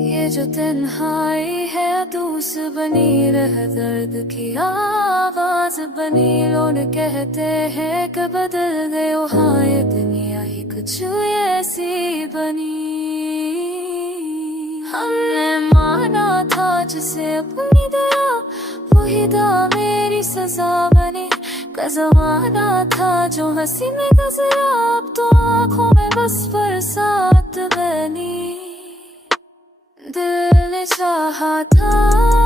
ये जो तन्हाई है दूस बनी रह दर्द की आवाज बनी। लोग कहते हैं कि बदल गए हाँ ये दुनिया ही कुछ ऐसी बनी। हमने माना था जिसे अपनी दया वही दा मेरी सजा बनी। का जमाना था जो हंसी में गुजरा अब तो आँखों में बस बरसात बनी। दिल ने चाहा था